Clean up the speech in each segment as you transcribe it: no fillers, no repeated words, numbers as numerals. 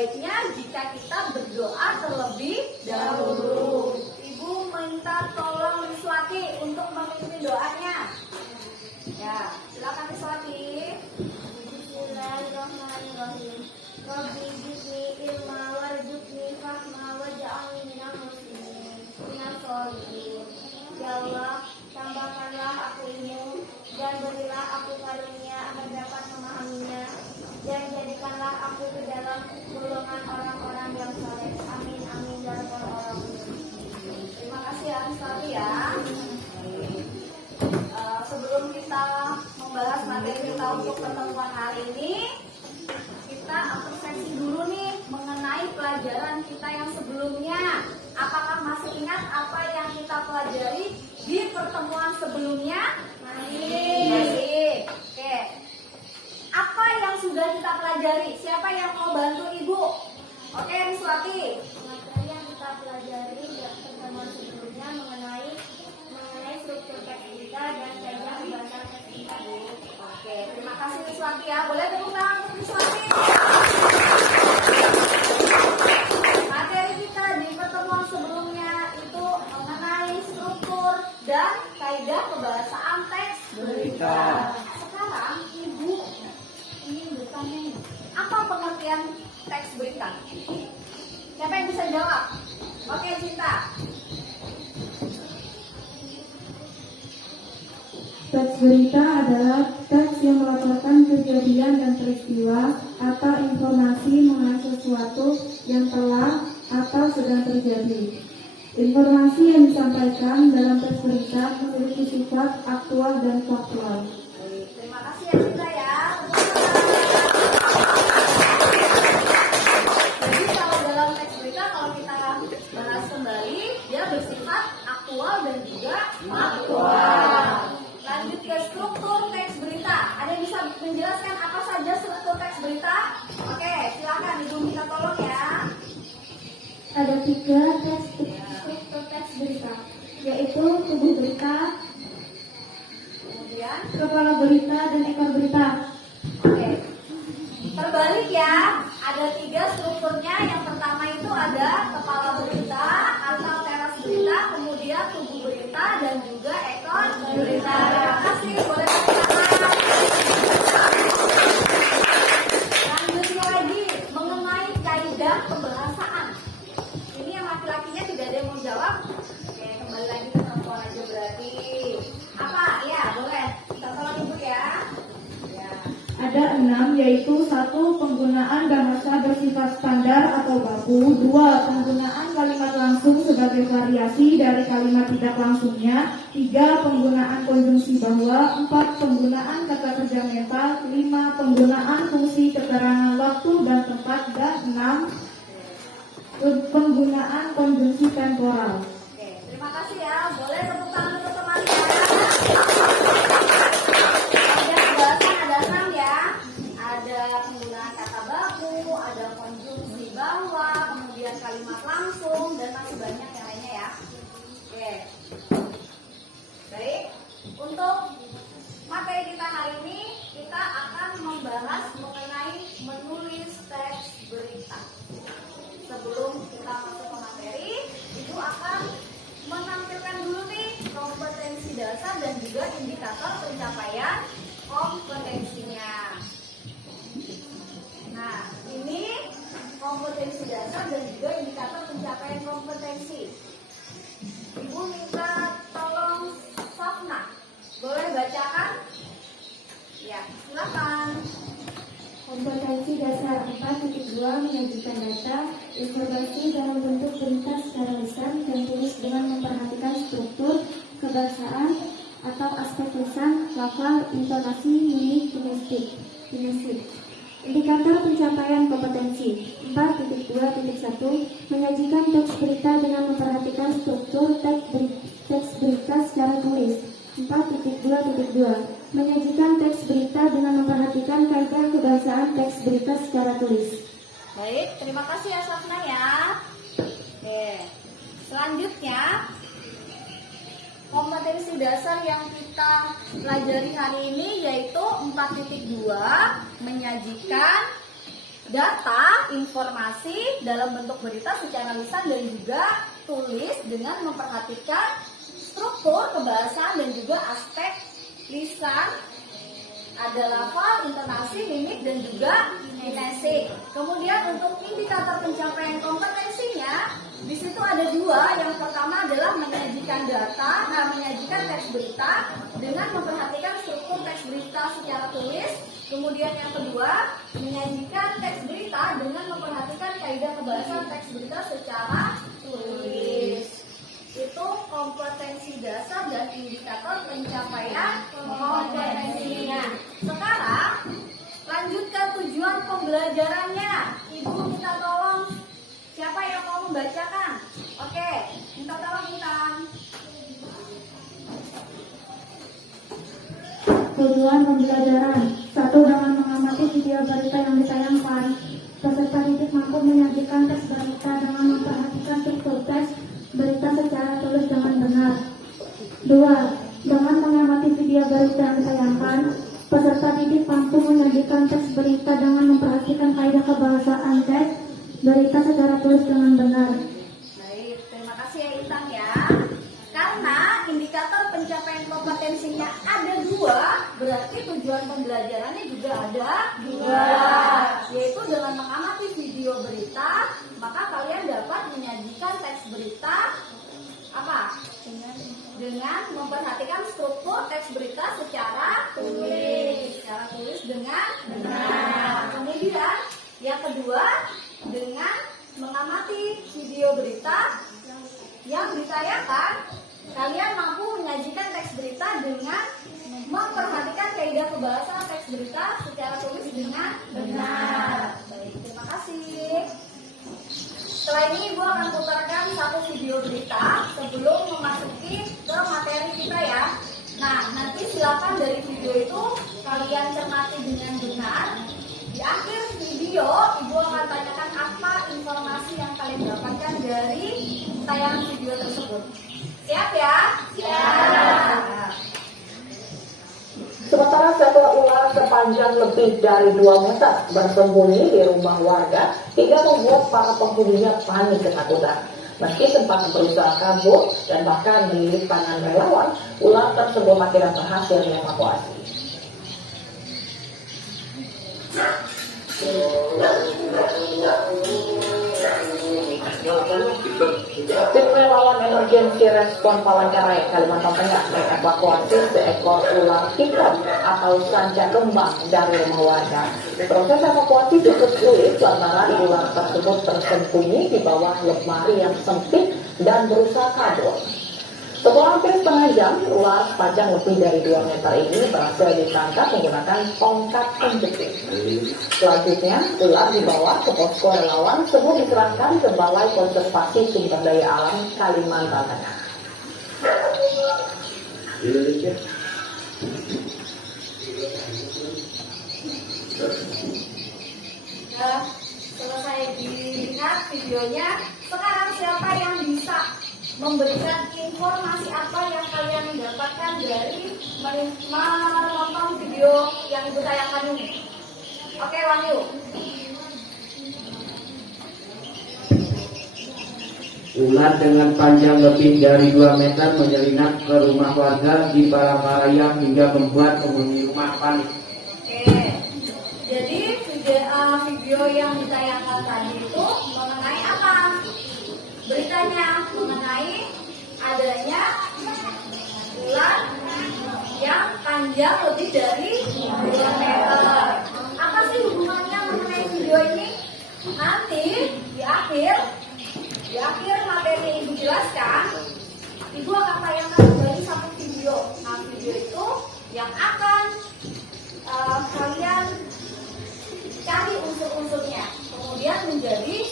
baiknya jika kita berdoa terlebih dahulu. Ibu minta tolong Riswati untuk memimpin doanya. Ya, silakan Riswati. Bismillahirrahmanirrahim. Rabbi zidni ilma warzuqni fahma waj'alni minal muslimin minal sholihin. Ya Allah, tambahkanlah aku ilmu dan berilah aku karunia agar dapat memahaminya, dan jadikanlah aku ke dalam golongan orang-orang yang saleh. Amin amin ya rabbal alamin. Terima kasih ya Riswati ya. Sebelum kita membahas materi kita untuk pertemuan hari ini, kita apresiasi dulu nih mengenai pelajaran kita yang sebelumnya. Apakah masih ingat apa yang kita pelajari di pertemuan sebelumnya? Masih. Oke. Apa yang sudah kita pelajari? Siapa yang mau bantu Ibu? Oke, Riswati. Materi yang kita pelajari di pertemuan sebelumnya mengenai struktur teks kita dan kaidah pembahasan teks kita. Oke, terima kasih Riswati ya. Boleh tepuk tangan untuk Riswati. Materi kita di pertemuan sebelumnya itu mengenai struktur dan kaidah pembahasan teks berita. Sekarang Ibu ingin bertanya nih, apa pengertian teks berita? Siapa yang bisa jawab? Oke, Cinta. Teks berita adalah teks yang melaporkan kejadian dan peristiwa atau informasi mengenai sesuatu yang telah atau sedang terjadi. Informasi yang disampaikan dalam teks berita memiliki sifat aktual dan faktual. Terima kasih ya Cinta ya. Jadi kalau dalam teks berita, kalau kita bahas kembali, dia bersifat aktual dan juga faktual. Lanjut ke struktur teks berita. Ada yang bisa menjelaskan apa saja struktur teks berita? Oke, silakan Ibu minta tolong ya. Ada 3 struktur teks berita, yaitu tubuh berita, Kemudian, kepala berita, dan ekor berita. oke. Terbalik ya. Ada 3 strukturnya. Yang pertama itu ada kepala berita atau teras berita, kemudian tubuh berita dan juga ekor berita. Terima kasih. Boleh tepuk tangan. Lanjutnya lagi mengenai kaidah pembahasaan. Ini yang laki-lakinya tidak ada yang mau jawab. Oke, kembali lagi ke perempuan aja berarti. Apa? Ya, boleh. Kita tolong Ibu ya. Ya. Ada 6, yaitu 1. Penggunaan bahasa bersifat standar atau baku. 2. Penggunaan kalimat langsung sebagai variasi dari kalimat tidak langsungnya. 3. Penggunaan konjungsi bahwa. 4. Penggunaan kata kerja mental. 5. Penggunaan fungsi keterangan waktu dan tempat. Dan 6. Penggunaan konjungsi temporal. Oke, terima kasih ya. Boleh tepuk tangan untuk temannya. Ada pembahasan ada 6 ya. Ada penggunaan kata baku, ada konjungsi bahwa, kemudian kalimat langsung, dan masih banyak yang lainnya ya. Oke. Baik. Untuk materi kita hari ini, kita akan membahas mengenai menulis teks berita. Sebelum kita masuk ke materi, Ibu akan menampilkan dulu nih kompetensi dasar dan juga indikator pencapaian kompetensinya. Nah, ini kompetensi dasar dan juga indikator pencapaian kompetensi. Ibu minta tolong Safna, boleh bacakan? Ya, silakan. Kompetensi dasar 4.2 menyajikan data, informasi dalam bentuk berita secara lisan dan tulis dengan memperhatikan struktur, kebahasaan, atau aspek lisan, lafal, intonasi, mimik, kinestik. Indikator pencapaian kompetensi 4.2.1 menyajikan teks berita dengan memperhatikan struktur teks berita secara tulis. 4.2.2 menyajikan teks berita dengan memperhatikan kaidah kebahasaan teks berita secara tulis. Baik, terima kasih ya Safna ya. Oke, selanjutnya kompetensi dasar yang kita pelajari hari ini yaitu 4.2 menyajikan data, informasi dalam bentuk berita secara lisan dan juga tulis dengan memperhatikan struktur, kebahasaan dan juga aspek lisan. Ada lafal, intonasi, mimik dan juga kinesik. Kemudian untuk indikator pencapaian kompetensinya, di situ ada dua. Yang pertama adalah menyajikan menyajikan teks berita dengan memperhatikan struktur teks berita secara tulis. Kemudian yang kedua, menyajikan teks berita dengan memperhatikan kaidah kebahasaan teks berita secara tulis. Itu kompetensi dasar dan indikator pencapaian kompetensinya. Sekarang lanjut ke tujuan pembelajarannya. Ibu minta tolong, siapa yang mau membacakan? Oke, minta tolong Intan. Tujuan pembelajaran. 1. Dengan mengamati video berita yang ditayangkan, peserta didik mampu menyajikan teks berita dengan memperhatikan struktur teks berita secara tulis dengan benar. 2. Dengan mengamati video berita yang ditayangkan, peserta didik mampu menyajikan teks berita dengan memperhatikan kaidah kebahasaan teks berita secara tulis dengan benar. Baik, terima kasih ya Intan ya. Karena indikator pencapaian kompetensinya ada dua, berarti tujuan pembelajarannya juga ada dua, yaitu dengan mengamati video berita, maka kalian dapat menyajikan teks berita apa? Dengan memperhatikan struktur teks berita secara tulis, dengan benar. Kemudian yang kedua, dengan mengamati video berita yang ditayangkan, kalian mampu menyajikan teks berita dengan memperhatikan kaidah kebahasaan teks berita secara tulis dengan benar. Baik, terima kasih. Setelah ini Ibu akan putarkan satu video berita sebelum memasuki ke materi kita ya. Nah, nanti silakan dari video itu kalian cermati dengan benar. Di akhir video, Ibu akan tanyakan apa informasi yang kalian dapatkan dari tayangan video tersebut. Siap ya? Siap. Sementara seekor ular sepanjang lebih dari 2 meter bersembunyi di rumah warga hingga membuat para penghuninya panik ketakutan. Meski sempat berusaha kabur dan bahkan melilit tangan relawan, ular tersebut akhirnya berhasil dievakuasi. Tim relawan emergency respon Palangkaraya, Kalimantan Tengah mengevakuasi seekor ular hitam atau sanca kembang dari rumah warga. Proses evakuasi cukup sulit lantaran ular tersebut tersembunyi di bawah lemari yang sempit dan berusaha kabur. Setelah hampir setengah jam, ular sepanjang lebih dari 2 meter ini berhasil ditangkap menggunakan tongkat penjepit. Selanjutnya, ular dibawa ke posko relawan sebelum diserahkan ke Balai Konservasi Sumber Daya Alam Kalimantan Tengah. Selesai dilihat videonya, sekarang siapa yang bisa memberikan informasi apa yang kalian dapatkan dari menonton video yang Ibu tayangkan ini? Oke, Wahyu. Ular dengan panjang lebih dari 2 meter menyelinap ke rumah warga di Palangkaraya hingga membuat penghuni rumah panik. Oke, jadi video yang ditayangkan tadi itu mengenai apa? Beritanya mengenai adanya ular yang panjang lebih dari 2 meter. Apa sih hubungannya mengenai video ini? Nanti di akhir materi Ibu jelaskan, Ibu akan tayangkan kembali satu video. Nah, video itu yang akan kalian cari unsur-unsurnya, kemudian menjadi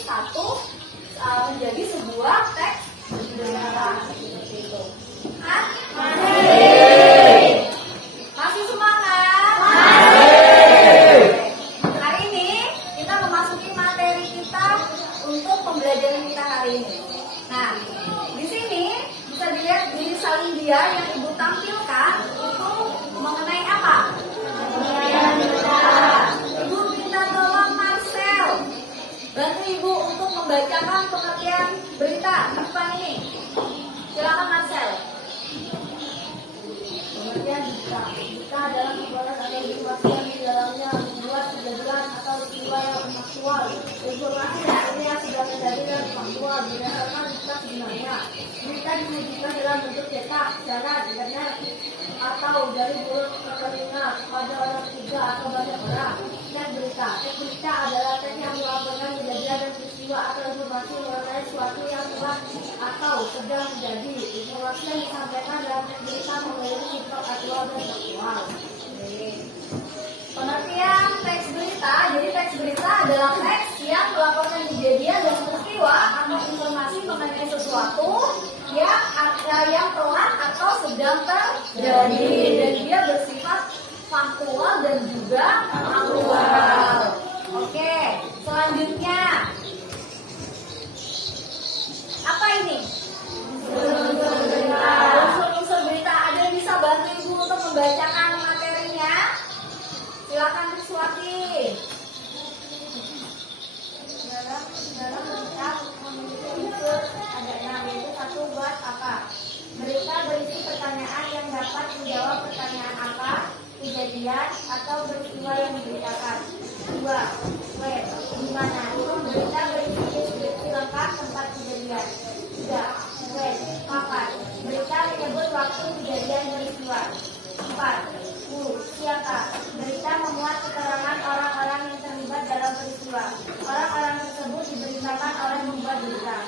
sebuah teks berita seperti itu. Masih semangat? Masih. Hari ini kita memasuki materi kita untuk pembelajaran kita hari ini. Nah, di sini bisa dilihat di salindia yang Ibu tampilkan itu mengenai apa? Ibu minta tolong Marcel. membacakan pengertian berita di depan ini. Silakan Marcel. Pengertian berita. Berita adalah kabar atau informasi yang di dalamnya membuat kejadian atau peristiwa yang faktual. Informasi yang sudah terjadi dan faktual berdasarkan berita sebenarnya. Berita diwujudkan dalam bentuk cetak, siaran, internet, atau dari mulut ke telinga pada orang ketiga atau banyak orang. Teks berita. Teks berita adalah teks yang melaporkan kejadian dan peristiwa atau informasi mengenai sesuatu yang telah atau sedang terjadi. Informasi yang disampaikan dalam teks berita memiliki sifat aktual dan faktual. Pengertian teks berita. Jadi teks berita adalah teks yang melaporkan kejadian dan peristiwa atau informasi mengenai sesuatu yang telah atau sedang terjadi, dan dia bersifat faktual dan juga aktual. Oke, selanjutnya apa ini? Unsur-unsur berita. Ada yang bisa bantu ibu untuk membacakan materinya? Silakan Triswati. Dalam berita memiliki unsur ada 6, yaitu 1, buat apa. Berita berisi pertanyaan yang dapat menjawab pertanyaan apa, kejadian atau peristiwa yang diberitakan. 2, web, di mana. Berita berisi deskripsi lengkap tempat kejadian. 3, web, kapan. Berita menyebut waktu kejadian peristiwa. 4, siapa. Berita memuat keterangan orang-orang yang terlibat dalam peristiwa. Orang-orang tersebut diberitakan oleh membuat berita.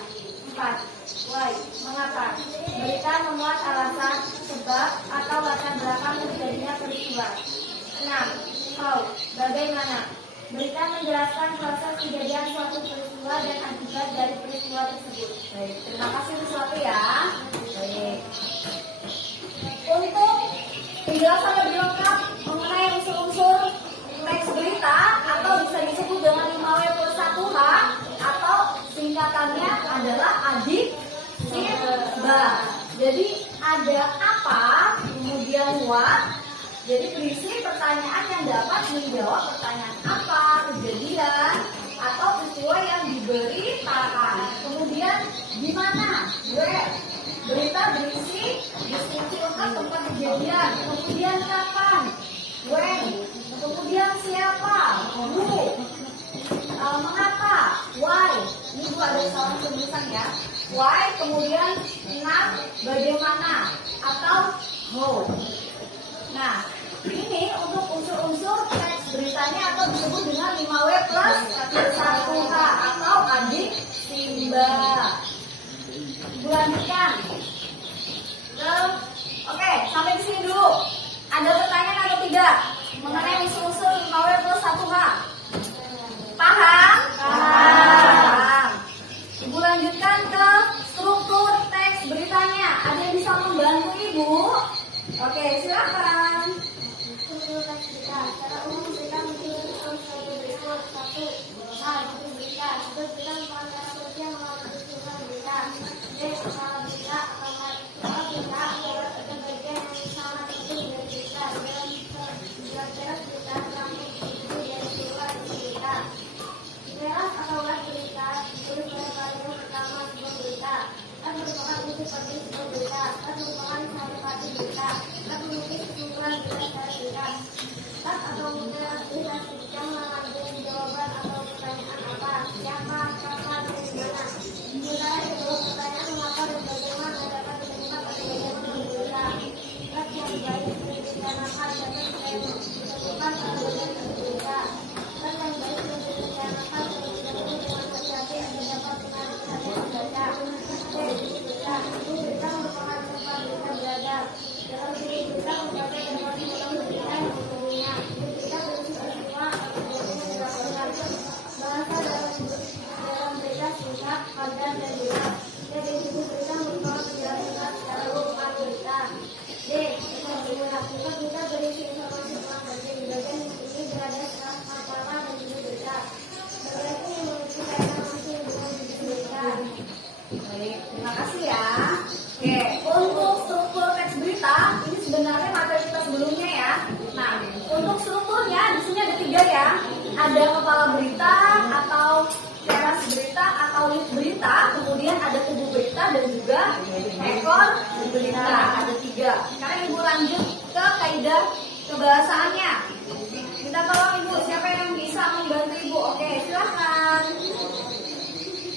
4, why, mengapa. Berita memuat alasan, sebab, atau latar belakang terjadinya peristiwa. 6, how, bagaimana. Berita menjelaskan proses kejadian suatu peristiwa dan akibat dari peristiwa tersebut. Baik, terima kasih Triswati ya. Baik. Untuk penjelasan lebih lengkap mengenai unsur-unsur teks berita atau bisa disebut dengan 5W plus 1H atau singkatannya adalah adik sitba. Jadi ada apa, kemudian what. Jadi berisi pertanyaan yang dapat menjawab pertanyaan apa, kejadian atau peristiwa yang diberitakan. Kemudian di mana? Where. Berita berisi deskripsi lengkap tempat kejadian. Kemudian kapan? When. Kemudian siapa? Who. Mengapa? Why. Ini Bu ada salah tulisan ya. Why. Kemudian 6, bagaimana atau how. Nah, ini untuk unsur-unsur teks beritanya atau disebut dengan 5W plus 1H atau adik Simba. Lanjutkan. Oke, sampai di sini dulu. Ada pertanyaan atau tidak mengenai unsur-unsur 5W plus 1H? Paham? Paham. Ibu lanjutkan ke struktur teks beritanya. Ada yang bisa membantu Ibu? Oke, silakan. Struktur teks berita. Secara umum berita memiliki unsur berikut. 1, A. Judul berita. Judul berita merupakan kata kunci yang mengatur berita. B. Kepala berita atau kepala berita adalah bagian yang sangat penting dari berita. Dalam jelas berita terangkum itu dari keluar berita. Jelas atau web berita ditulis pada paragraf pertama sebuah berita. Dan merupakan unsur penting sebuah berita. Dan merupakan sampati berita. Dan melukis kesimpulan berita secara singkat. Dan atau menggunakan berita yang mengandung jawaban atau pertanyaan apa, siapa, kapan, dan di mana. Sementara kedua pertanyaan mengapa dan bagaimana dapat diterima pada bagian berita. Dan yang baik direncanakan dan ditentukan pada bagian berita. Dan yang baik direncanakan dan ditentukan dengan hati-hati agar dapat menarik perhatian pembaca. Berita merupakan tempat berita berada. Dalam diri berita membaca dapat mengulang berita yang sebelumnya. Berita berisi peristiwa atau kejadian yang dilaporkan. Bahasa dalam berita singkat, padat, dan jelas. Definisi berita merupakan penjelasan secara umum berita. D. Informasi berita berisi informasi tentang bagian di bagian ini berada setelah paparan dan judul berita. Bagian ini memiliki kaitan langsung dengan judul berita. Baik, terima kasih ya. Oke, untuk struktur teks berita ini sebenarnya materi kita sebelumnya ya. Nah, untuk strukturnya di sini ada 3 ya. Ada kepala berita atau teras berita atau kronik berita, kemudian ada tubuh berita dan juga ekor berita. Ada 3. Sekarang Ibu lanjut ke kaidah kebahasaannya. Kita tolong Ibu, siapa yang bisa membantu Ibu? Oke, silahkan.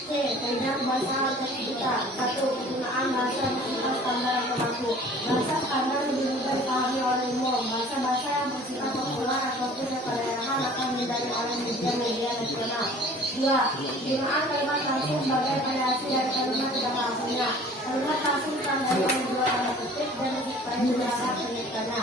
C. Kaidah bahasa teks berita. 1. Penggunaan bahasa bersifat standar atau baku. Bahasa standar lebih mudah dipahami oleh umum. Bahasa-bahasa yang bersifat populer ataupun kedaerahan akan dihindari oleh media-media nasional. 2. Penggunaan kalimat langsung sebagai variasi dari kalimat tidak langsungnya. Kalimat langsung ditandai oleh 2 tanda petik dan disertai penjelasan penelitiannya.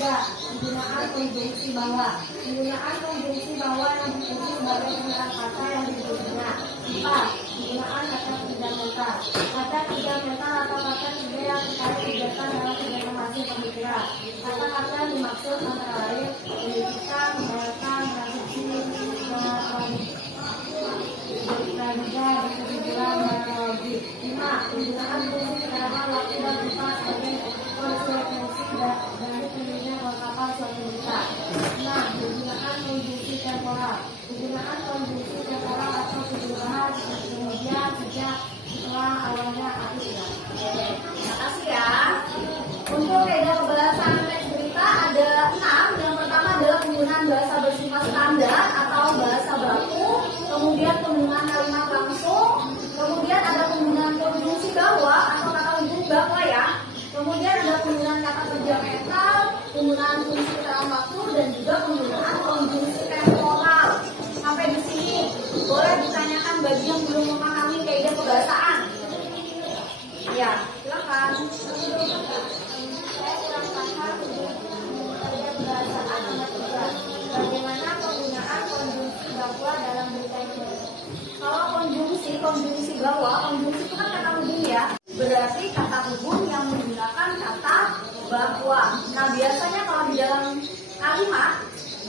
3. Penggunaan konjungsi bawah. Penggunaan konjungsi bawah yang berfungsi sebagai penggunaan kata yang dibutuhkannya. 4. Penggunaan kata fundamental. Kata fundamental atau kata tiga yang terkait kegiatan dalam kegiatan hasil pemikiran. Kata-kata yang dimaksud antara lain pendidikan, membayarkan, transisi, dan kesimpulan teknologi. 5. Penggunaan fungsi keterangan waktu dan tempat sebagai konsekuensi dari pentingnya kelengkapan suatu berita. 6. Penggunaan konjungsi temporal. Penggunaan konjungsi temporal atau perubahan seperti kemudian, sejak, setelah, awalnya, akhirnya. Terima kasih ya. Untuk kaidah kebahasaan teks berita ada 6. Yang pertama adalah penggunaan bahasa bersifat standar atau bahasa baku, kemudian penggunaan kalimat langsung, kemudian ada penggunaan konjungsi bawah atau kata ujung bawah ya, kemudian ada penggunaan kata kerja mental, penggunaan fungsi keterangan waktu, dan juga penggunaan konjungsi temporal. Sampai di sini boleh ditanyakan bagi yang belum memahami kaidah kebahasaan. Ya, silakan. Saya kurang paham kaidah kebahasaan nomor 3. Bagaimana penggunaan konjungsi bawah dalam berita itu? Kalau konjungsi bawah, konjungsi itu kan kata hubung ya. Berarti kata hubung yang menggunakan kata bahwa. Nah, biasanya kalau di dalam kalimat,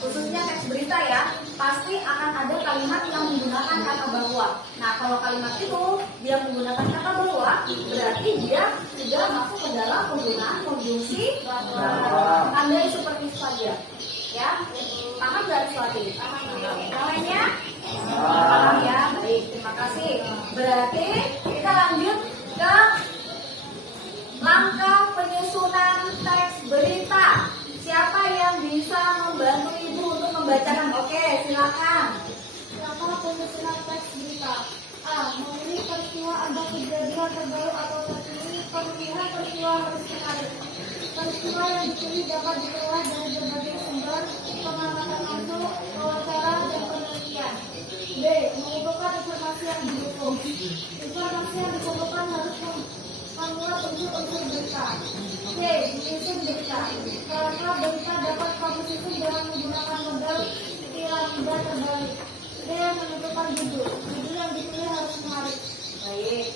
khususnya teks berita ya, pasti akan ada kalimat yang menggunakan kata bahwa. Nah, kalau kalimat itu dia menggunakan kata bahwa, berarti dia sudah masuk ke dalam penggunaan konjungsi bawah. Tandai seperti itu saja. Ya, paham nggak Swati? Yang lainnya? Paham ya, baik, terima kasih. Berarti kita lanjut ke langkah penyusunan teks berita. Siapa yang bisa membantu Ibu untuk membacakan? Oke, silakan. Langkah penyusunan teks berita. A. Memilih peristiwa atau kejadian terbaru atau terkini. Pemilihan peristiwa harus menarik. Peristiwa yang dipilih dapat diperoleh dari berbagai sumber, pengamatan langsung, wawancara, dan penelitian. B. Mengumpulkan informasi yang didukung. Informasi yang dikumpulkan harus memuat unsur-unsur berita. C. Menyusun berita. Langkah berita dapat kamu susun dengan menggunakan model piramida terbalik. D. Menentukan judul. Judul yang dipilih harus menarik. Baik.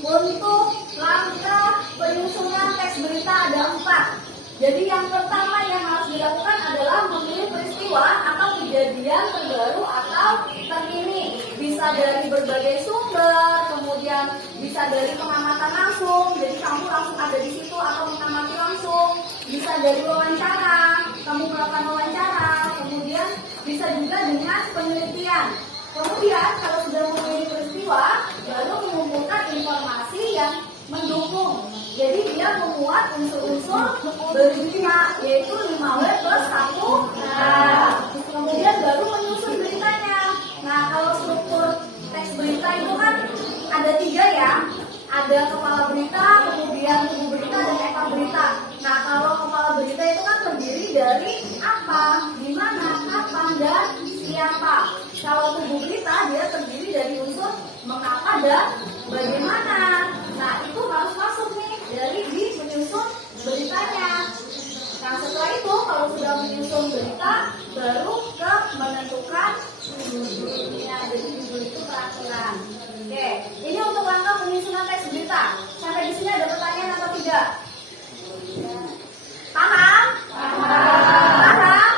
Untuk langkah penyusunan teks berita ada 4. Jadi yang pertama yang harus dilakukan adalah memilih peristiwa atau kejadian terbaru atau terkini. Bisa dari berbagai sumber, kemudian bisa dari pengamatan langsung. Jadi kamu langsung ada di situ atau mengamati langsung. Bisa dari wawancara, kamu melakukan wawancara. Kemudian bisa juga dengan penelitian. Kemudian kalau sudah memilih peristiwa, baru mengumpulkan informasi yang mendukung. Jadi dia memuat unsur-unsur berita, yaitu 5W plus 1. Nah, kemudian baru menyusun beritanya. Nah, kalau struktur teks berita itu kan ada 3 ya. Ada kepala berita, kemudian tubuh berita, dan ekor berita. Nah, kalau kepala berita itu kan terdiri dari apa, di mana, kapan, dan siapa. Kalau tubuh berita dia terdiri dari unsur mengapa dan bagaimana. Nah, itu harus masuk nih dari di menyusun beritanya. Nah, setelah itu kalau sudah menyusun berita, baru ke menentukan judulnya. Jadi judul itu peraturan. Oke, ini untuk langkah penyusunan teks berita. Sampai di sini ada pertanyaan atau tidak? Paham? Paham?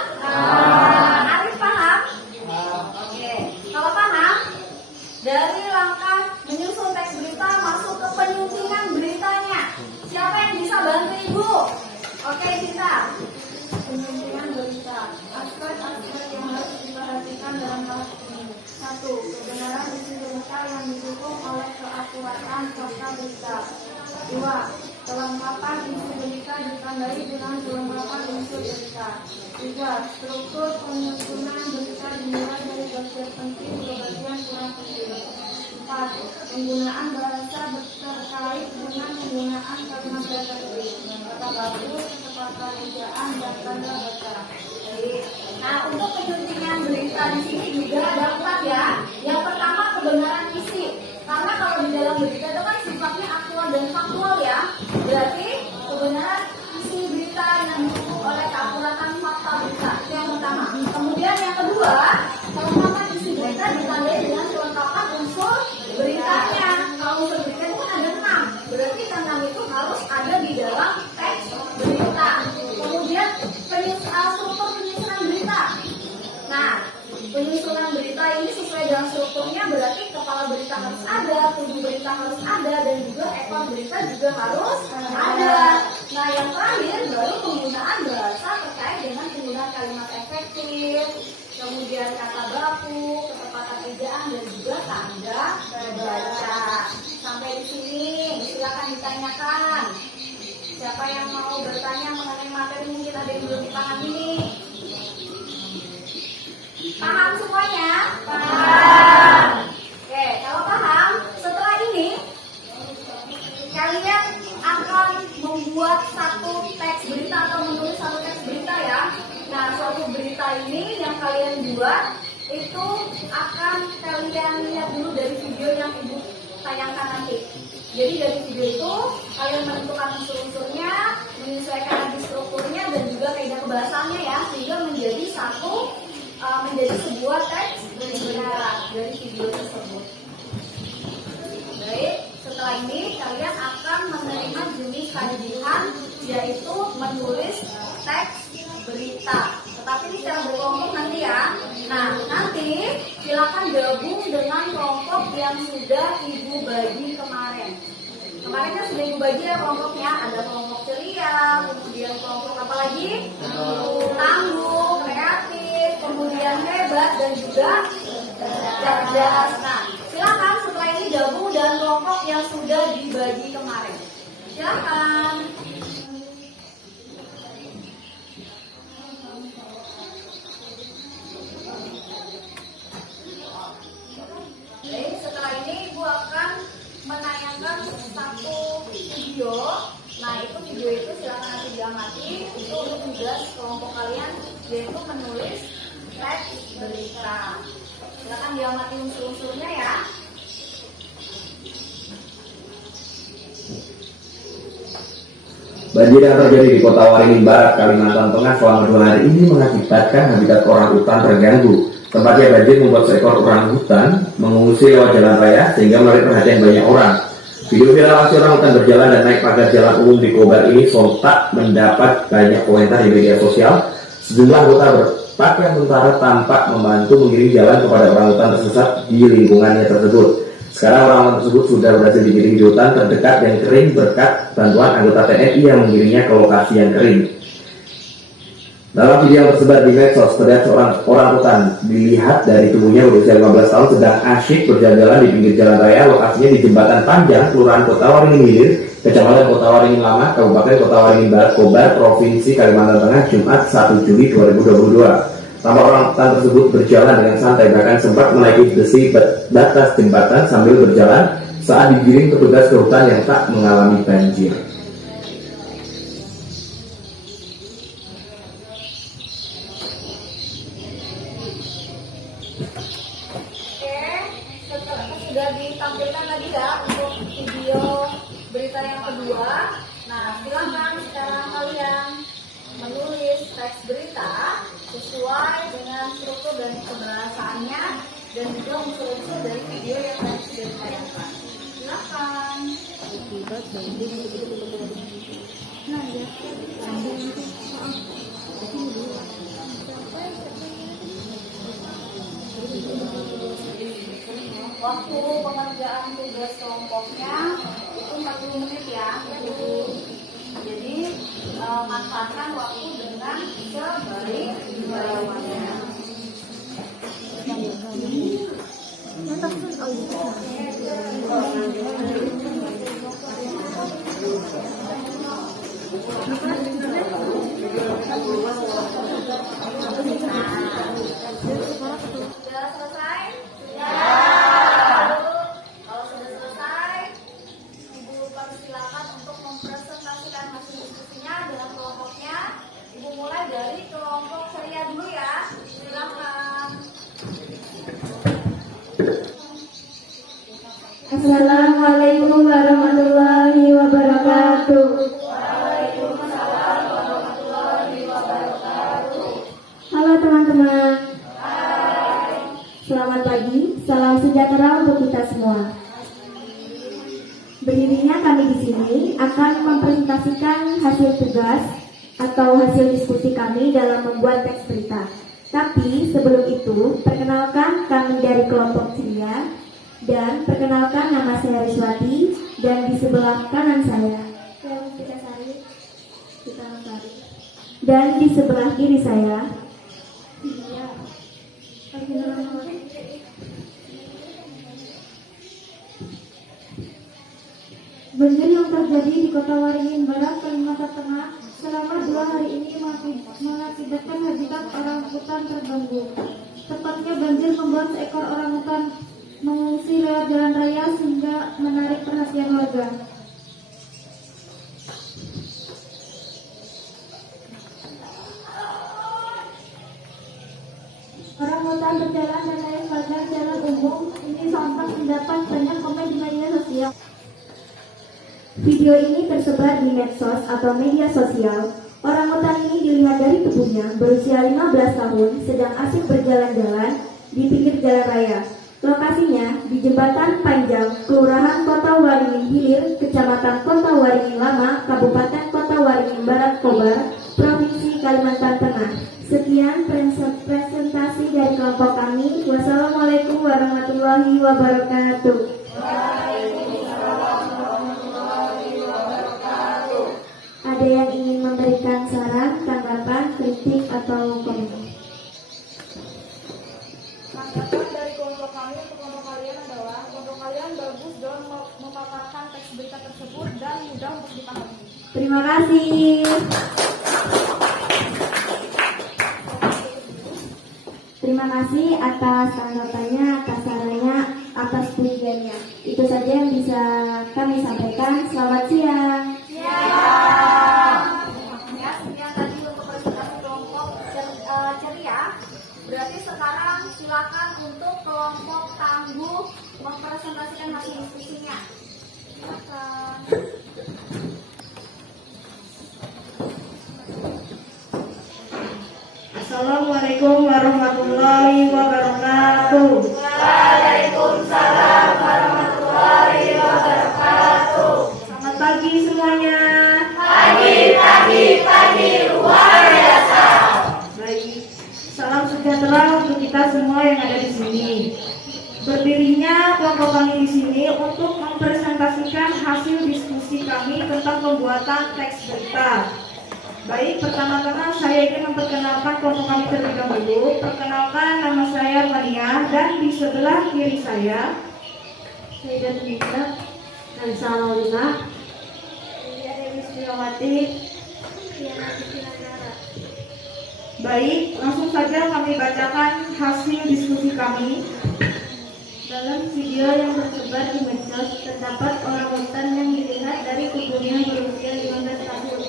Arif paham? Oke, kalau paham, dari langkah menyusun teks berita masuk ke penyuntingan beritanya. Siapa yang bisa bantu Ibu? Oke, Cinta. Penyuntingan berita. Aspek-aspek yang harus diperhatikan dalam hal ini. 1. Kebenaran isi berita yang didukung oleh keakuratan fakta berita. 2. Kelengkapan isi berita ditandai dengan kelengkapan unsur berita. 3. Struktur penyusunan berita dimulai dari bagian penting ke bagian kurang penting. 4. Penggunaan bahasa terkait dengan penggunaan kalimat referensi, kata baku, kecepatan ejaan, dan tanda baca. Nah, untuk penyuntingan berita di sini juga ada 4 ya. Yang pertama, kebenaran isi. Karena kalau di dalam berita itu kan sifatnya aktual dan faktual ya. Berarti kebenaran isi berita yang didukung oleh keakuratan fakta berita. Itu yang pertama. Kemudian yang kedua, kelengkapan isi berita ditandai dengan kelengkapan unsur beritanya. Kalau unsur berita itu kan ada 6. Berarti 6 itu harus ada di dalam teks berita. Kemudian struktur penyusunan berita. Nah, penyusunan berita ini sesuai dengan strukturnya, berarti kepala berita harus ada, tujuh berita harus ada, dan juga ekor berita juga harus ada. Nah, yang terakhir baru penggunaan bahasa terkait dengan penggunaan kalimat efektif, kemudian kata baku, ketepatan ejaan, dan juga tanda baca. Sampai di sini, silakan ditanyakan. Siapa yang mau bertanya mengenai materi, mungkin ada yang belum dipahami nih. Paham semuanya? Paham. Oke, kalau paham, setelah ini kalian akan membuat satu teks berita atau menulis satu teks berita ya. Nah, satu berita ini yang kalian buat itu akan kalian lihat dulu dari video yang Ibu tayangkan nanti. Jadi dari video itu kalian menentukan unsur-unsurnya, menyesuaikan lagi strukturnya dan juga kaidah kebahasannya ya, sehingga menjadi sebuah teks berita dari video tersebut. Baik, setelah ini kalian akan menerima jenis kajian yaitu menulis teks berita. Tetapi ini secara berkelompok nanti ya. Nah, nanti silakan gabung dengan kelompok yang sudah Ibu bagi kemarin. Kemarin kan sudah Ibu bagi ya kelompoknya. Ada kelompok ceria, kemudian kelompok apa lagi? Tangguh, kreatif, kemudian hebat, dan juga cerdas. Nah, silakan setelah ini gabung dengan kelompok yang sudah dibagi kemarin. Silakan. Baik, setelah ini Ibu akan menayangkan satu video. Nah, itu video itu silakan nanti diamati. Itu untuk tugas kelompok kalian yaitu menulis teks berita. Silakan diamati unsur-unsurnya ya. Banjir yang terjadi di Kota Waringin Barat, Kalimantan Tengah selama 2 hari ini mengakibatkan habitat orangutan terganggu. Tempatnya banjir membuat seekor orangutan mengungsi lewat jalan raya sehingga menarik perhatian banyak orang. Video viral aksi orangutan berjalan dan naik pagar jalan umum di Kobar ini sontak mendapat banyak komentar di media sosial. Sejumlah anggota berpakaian tentara tampak membantu mengirim jalan kepada orangutan tersesat di lingkungannya tersebut. Sekarang orangutan tersebut sudah berhasil digiring di hutan terdekat yang kering berkat bantuan anggota TNI yang mengirimnya ke lokasi yang kering. Dalam video yang tersebar di medsos, terlihat seorang orangutan dilihat dari tubuhnya berusia 15 tahun sedang asyik berjalan-jalan di pinggir jalan raya. Lokasinya di Jembatan Panjang, Kelurahan Kota Waringin Hilir, Kecamatan Kota Waringin Lama, Kabupaten Kota Waringin Barat, Kobar, Provinsi Kalimantan Tengah, Jumat 1 Juli 2022. Tampak orangutan tersebut berjalan dengan santai, bahkan sempat menaiki besi batas jembatan sambil berjalan saat digiring petugas ke hutan yang tak mengalami banjir. Sudah ditampilkan tadi ya untuk video berita yang kedua. Nah, silakan sekarang kalian menulis teks berita sesuai dengan struktur dan kebahasaannya dan juga unsur-unsur dari video yang tadi sudah ditayangkan. Silakan. Waktu pengerjaan tugas kelompoknya itu 40 menit ya. Jadi manfaatkan waktu dengan sebaik-baiknya. Sudah selesai? Sudah. Kalau sudah selesai, Ibu persilakan untuk mempresentasikan hasil diskusinya dalam kelompoknya. Ibu mulai dari kelompok ceria dulu ya. Silakan. Assalamualaikum warahmatullahi wabarakatuh. Halo teman-teman. Selamat pagi, salam sejahtera untuk kita semua. Berdirinya kami di sini akan mempresentasikan hasil tugas atau hasil diskusi kami dalam membuat teks berita. Tapi sebelum itu, perkenalkan kami dari kelompok ceria dan perkenalkan nama saya Riswati dan di sebelah kanan saya dan di sebelah kiri saya banjir yang terjadi di Kota Waringin Barat, Kalimantan Tengah selama 2 hari ini mengakibatkan habitat orangutan terganggu. Tepatnya banjir membuat seekor orangutan mengungsi lewat jalan raya sehingga menarik perhatian warga. Orangutan berjalan dan naik pagar jalan umum. Ini sontak mendapat banyak komen di media sosial. Video ini tersebar di medsos atau media sosial. Orangutan ini dilihat dari tubuhnya berusia 15 tahun sedang asik berjalan-jalan di pinggir jalan raya. Lokasinya di Jembatan Panjang, Kelurahan Kota Waringin Hilir, Kecamatan Kota Waringin Lama, Kabupaten Kota Waringin Barat, Kobar, Provinsi Kalimantan Tengah. Sekian presentasi dari kelompok kami. Wassalamualaikum warahmatullahi wabarakatuh. Ada yang ingin memberikan saran, tanggapan, kritik, atau komentar? Tanggapan dari kelompok kami untuk kelompok kalian adalah kelompok kalian bagus dalam memaparkan teks berita tersebut dan mudah untuk dipahami. Terima kasih. Terima kasih atas tanggapannya, atas sarannya, atas pujiannya. Itu saja yang bisa kami sampaikan. Selamat siang. Ya, sekian tadi untuk presentasi kelompok ceria. Berarti sekarang silakan untuk kelompok tangguh mempresentasikan hasil diskusinya. Silakan. Assalamualaikum warahmatullahi wabarakatuh. Waalaikumsalam warahmatullahi wabarakatuh. Selamat pagi semuanya. Pagi, luar biasa. Baik, salam sejahtera untuk kita semua yang ada di sini. Berdirinya kelompok kami di sini untuk mempresentasikan hasil diskusi kami tentang pembuatan teks berita. Baik, pertama-tama saya ingin memperkenalkan kelompok kami terlebih dahulu. Perkenalkan, nama saya Maria dan di sebelah kiri saya Nisa dan Salawina, Dewi Sriawati. Baik, langsung saja kami bacakan hasil diskusi kami. Dalam video yang tersebar di medsos, terdapat orangutan yang dilihat dari tubuhnya berusia 15 tahun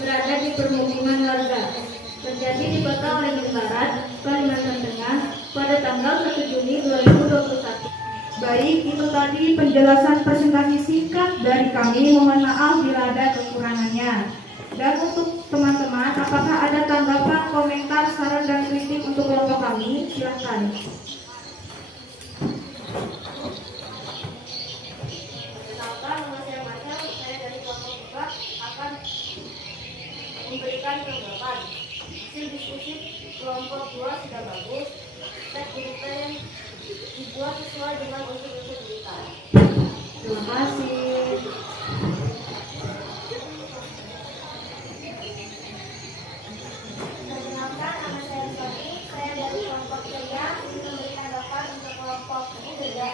berada di permukiman warga. Terjadi di Kota Waringin Barat, Kalimantan Tengah pada tanggal 1 Juni 2021. Baik, itu tadi penjelasan presentasi singkat dari kami. Mohon maaf bila ada kekurangannya. Dan untuk teman-teman, apakah ada tanggapan, komentar, saran, dan kritik untuk kelompok kami? Silahkan. Memberikan tanggapan. Hasil diskusi kelompok 2 sudah bagus. Teks berita yang dibuat sesuai dengan unsur-unsur berita. Terima kasih. Perkenalkan, nama saya Sony. Saya dari kelompok ceria. Ingin memberikan tanggapan untuk kelompok ini beda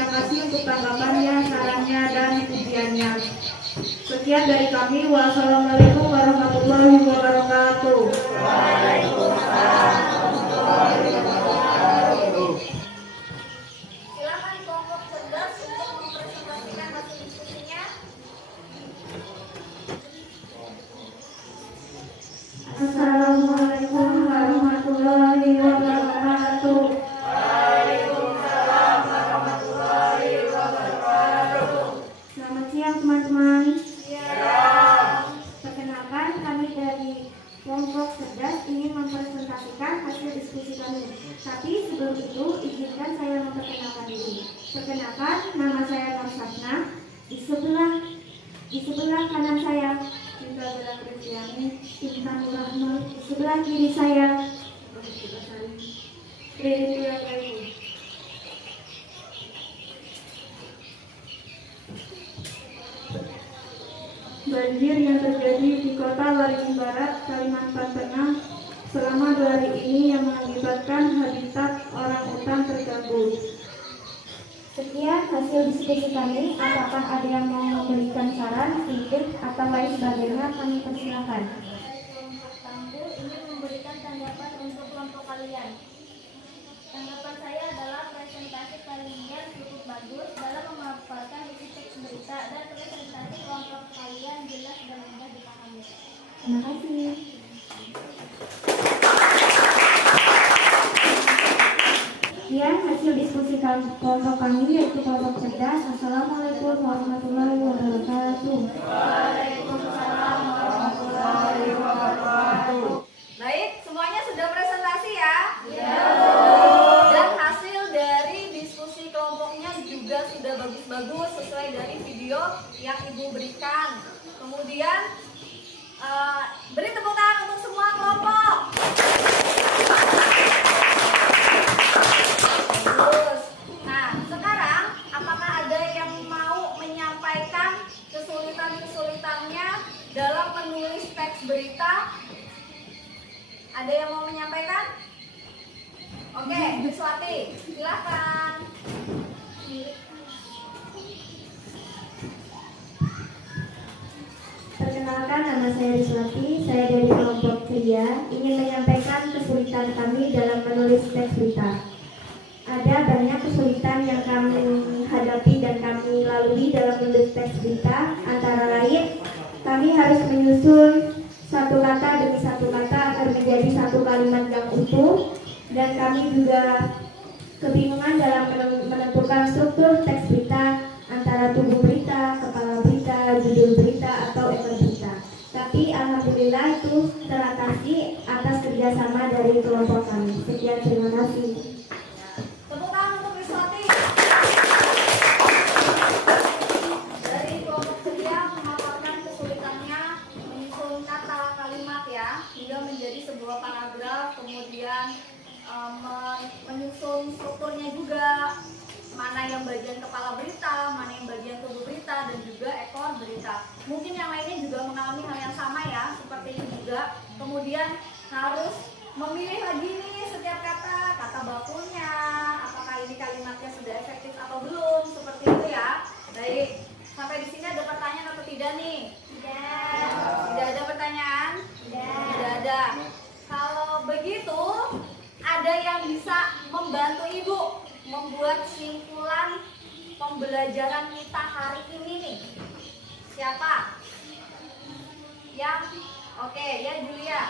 Terima kasih untuk tanggapannya, sarannya, dan pujiannya. Sekian dari kami. Wassalamualaikum warahmatullahi wabarakatuh. Silakan kelompok cerdas untuk mempresentasikan hasil diskusinya. Assalamualaikum warahmatullahi wabarakatuh. Selamat siang teman-teman. Perkenalkan, kami dari kelompok cerdas ingin mempresentasikan hasil diskusi kami. Tapi sebelum itu, izinkan saya memperkenalkan diri. Perkenalkan, nama saya Nur Sapna. Di sebelah kanan saya Cinta Bella Kristiani, Intan Rahman. Di sebelah kiri saya Riri Tuyakai. Banjir yang terjadi di kota Waringin Barat, Kalimantan Tengah selama 2 hari ini yang mengakibatkan habitat orangutan terganggu. Sekian hasil diskusi kami. Apakah ada yang mau memberikan saran, kritik, atau lain sebagainya? Kami persilakan. Kelompok Tangguh ingin memberikan tanggapan untuk kelompok kalian. Tanggapan saya adalah presentasi kalian cukup bagus dalam memaparkan isi teks berita dan presentasi kelompok kalian jelas dan mudah dipahami. Terima kasih. Sekian hasil diskusi kelompok kami, yaitu kelompok cerdas. Assalamualaikum warahmatullahi wabarakatuh. Baik, semuanya sudah presentasi ya? Dan hasil dari diskusi kelompoknya juga sudah bagus-bagus sesuai dari video yang Ibu berikan. Kemudian beri tepuk tangan untuk semua kelompok. Bagus. Nah, sekarang apakah ada yang mau menyampaikan kesulitan-kesulitannya dalam menulis teks berita? Ada yang mau menyampaikan? Oke, Biswati, silakan. Perkenalkan, nama saya Rizwati. Saya dari kelompok Kria ingin menyampaikan kesulitan kami dalam menulis teks berita. Ada banyak kesulitan yang kami hadapi dan kami lalui dalam menulis teks berita. Antara lain, kami harus menyusun satu kata demi satu kata agar menjadi satu kalimat yang utuh, dan kami juga kebingungan dalam menentukan struktur teks berita antara tubuh berita, kepala berita, judul berita, atau ekor berita. Tapi alhamdulillah itu teratasi atas kerjasama dari kelompok kami. Sekian, terima kasih. Tepuk tangan untuk Biswati. Dari kelompok Ceria memaparkan kesulitannya menyusun kata kalimat ya, hingga menjadi sebuah paragraf, kemudian menyusun strukturnya juga, mana yang bagian kepala berita, mana yang bagian tubuh berita, dan juga ekor berita. Mungkin yang lainnya juga mengalami hal yang sama ya, seperti ini juga. Kemudian harus memilih lagi nih setiap kata bakunya, apakah ini kalimatnya sudah efektif atau belum, seperti itu ya. Baik, sampai di sini ada pertanyaan atau tidak nih? Tidak. Tidak ada pertanyaan? Tidak ada. Kalau begitu, ada yang bisa membantu Ibu membuat simpulan pembelajaran kita hari ini nih? Siapa? Oke, ya Julia.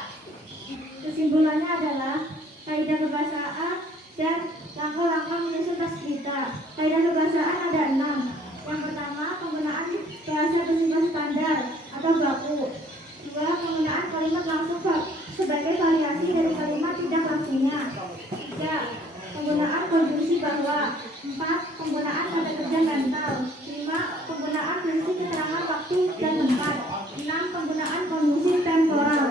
Kesimpulannya adalah kaidah kebahasaan dan langkah-langkah menyusun teks berita. Kaidah kebahasaan ada 6. Yang pertama, penggunaan bahasa bersifat standar atau baku. 2. Penggunaan kalimat langsung sebagai variasi dari kalimat tidak langsungnya. 3. Penggunaan konjungsi bahwa. 4. Penggunaan tanda kerja mental. 5. Penggunaan fungsi keterangan waktu dan tempat. 6. Penggunaan konjungsi temporal.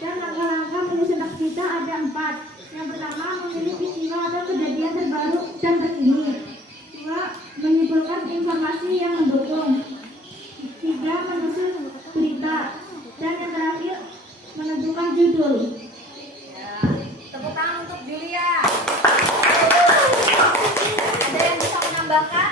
Dan langkah-langkah menyusun teks berita ada 4. Yang pertama, memilih peristiwa atau kejadian terbaru dan terkini. 2. Menyimpulkan informasi yang mendukung. 3. Menyusun berita. Dan yang terakhir, menentukan judul. Ya, tepuk tangan untuk Julia. Ada yang bisa menambahkan?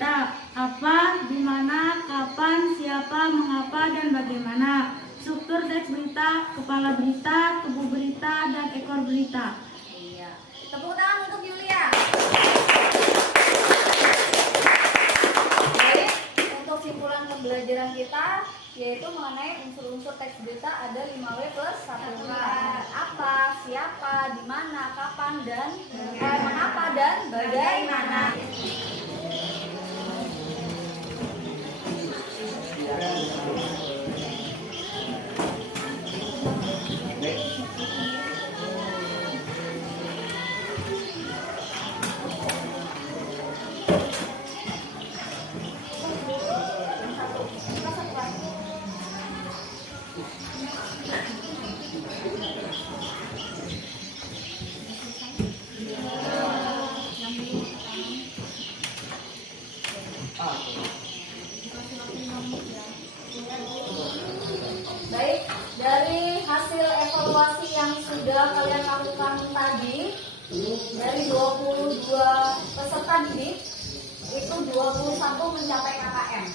berita. Apa, di mana, kapan, siapa, mengapa, dan bagaimana. Struktur teks berita, kepala berita, tubuh berita, dan ekor berita. Iya. Tepuk tangan untuk Yulia. Baik, untuk simpulan pembelajaran kita yaitu mengenai unsur-unsur teks berita ada 5W plus 1H. Apa, siapa, di mana, kapan, dan mengapa, dan bagaimana. Baik, dari hasil evaluasi yang sudah kalian lakukan tadi, dari 22 peserta didik, itu 21 mencapai KKM.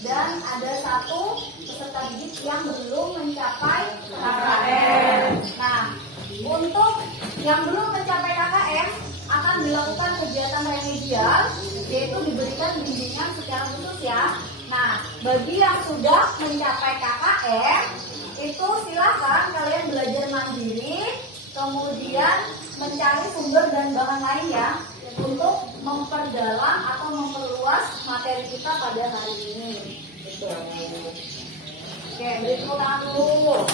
Dan ada 1 peserta didik yang belum mencapai KKM. Nah, untuk yang belum mencapai KKM, akan dilakukan kegiatan remedial, yaitu diberikan bimbingan secara khusus ya. Nah, bagi yang sudah mencapai KKM, itu silakan kalian belajar mandiri, kemudian mencari sumber dan bahan lain ya, untuk memperdalam atau memperluas materi kita pada hari ini. Gitu. Oke, beri tepuk tangan dulu.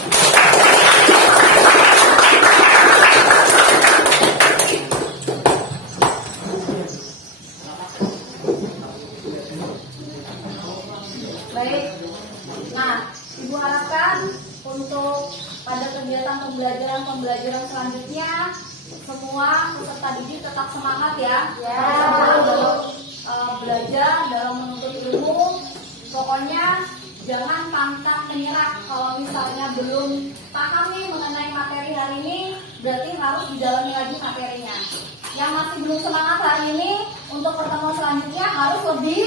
Baik, nah Ibu harapkan untuk pada kegiatan pembelajaran selanjutnya semua peserta didik tetap semangat ya, dalam belajar, dalam menuntut ilmu. Pokoknya jangan pantang menyerah. Kalau misalnya belum paham nih mengenai materi hari ini, berarti harus didalami lagi materinya. Yang masih belum semangat hari ini, untuk pertemuan selanjutnya harus lebih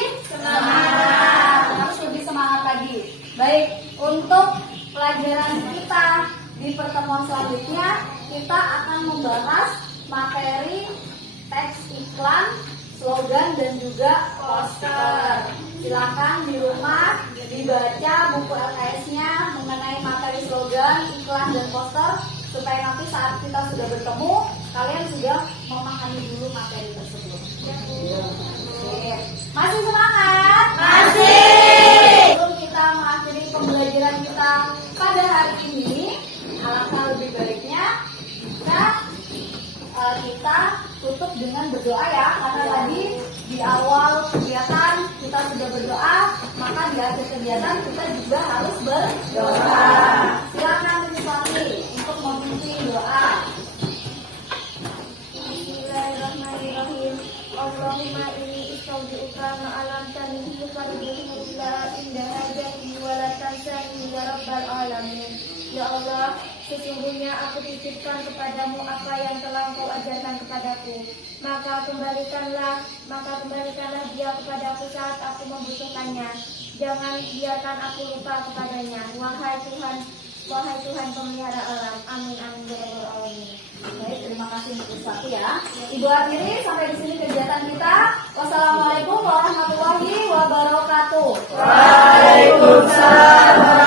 semangat lagi. Baik, untuk pelajaran kita di pertemuan selanjutnya, kita akan membahas materi teks iklan, slogan, dan juga poster. Silakan di rumah dibaca buku LKS-nya mengenai materi slogan, iklan, dan poster, supaya nanti saat kita sudah bertemu, kalian sudah memahami dulu materi tersebut. Oke. Masih semangat? Masih. Sebelum kita mengakhiri pembelajaran kita pada hari ini, alangkah lebih baiknya kita tutup dengan berdoa ya, karena tadi di awal kegiatan kita sudah berdoa, maka di akhir kegiatan kita juga harus berdoa. Silakan Suami untuk memimpin doa. Bismillahirrahmanirrahim. Allahumma inni istaudi'uka ma'alam tanihi farduhu ila indah hajati wa la tansani ya rabbal alamin. Ya Allah, sesungguhnya aku titipkan kepadamu apa yang telah Engkau ajarkan kepadaku. Maka kembalikanlah dia kepadaku saat aku membutuhkannya. Jangan biarkan aku lupa kepadanya. Wahai Tuhan pemelihara alam. Amin amin ya rabbal alamin. Baik, terima kasih untuk Ustaz ya. Ibu akhiri sampai di sini kegiatan kita. Wassalamualaikum warahmatullahi wabarakatuh. Waalaikumsalam.